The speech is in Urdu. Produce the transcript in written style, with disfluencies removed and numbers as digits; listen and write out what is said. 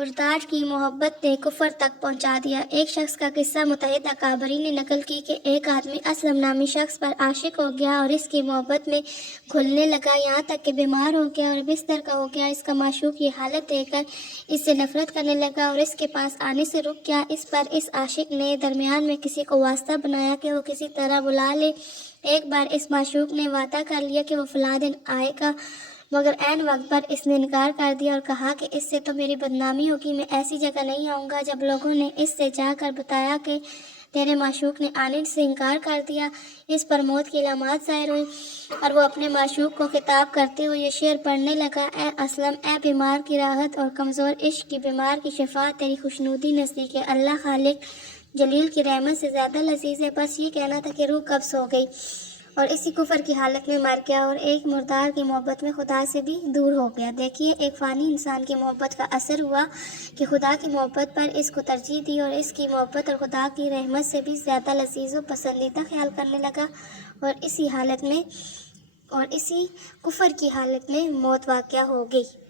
مرداد کی محبت نے کفر تک پہنچا دیا۔ ایک شخص کا قصہ متعدد اکابرین نے نقل کی کہ ایک آدمی اسلم نامی شخص پر عاشق ہو گیا اور اس کی محبت میں گھلنے لگا، یہاں تک کہ بیمار ہو گیا اور بستر کا ہو گیا۔ اس کا معشوق یہ حالت دیکھ کر اس سے نفرت کرنے لگا اور اس کے پاس آنے سے رک گیا۔ اس پر اس عاشق نے درمیان میں کسی کو واسطہ بنایا کہ وہ کسی طرح بلا لے۔ ایک بار اس معشوق نے وعدہ کر لیا کہ وہ فلاں دن آئے گا، مگر عین وقت پر اس نے انکار کر دیا اور کہا کہ اس سے تو میری بدنامی ہوگی، میں ایسی جگہ نہیں آؤں گا۔ جب لوگوں نے اس سے جا کر بتایا کہ تیرے معشوق نے آنے سے انکار کر دیا، اس پر موت کی علامات ظاہر ہوئی اور وہ اپنے معشوق کو خطاب کرتے ہوئے یہ شعر پڑھنے لگا: اے اسلم، اے بیمار کی راحت اور کمزور عشق کی بیمار کی شفا، تیری خوشنودی نزدیک ہے، اللہ خالق جلیل کی رحمت سے زیادہ لذیذ ہے۔ بس یہ کہنا تھا کہ روح قبض ہو گئی اور اسی کفر کی حالت میں مر گیا اور ایک مردار کی محبت میں خدا سے بھی دور ہو گیا۔ دیکھیے، ایک فانی انسان کی محبت کا اثر ہوا کہ خدا کی محبت پر اس کو ترجیح دی اور اس کی محبت اور خدا کی رحمت سے بھی زیادہ لذیذ و پسندیدہ خیال کرنے لگا اور اسی کفر کی حالت میں موت واقع ہو گئی۔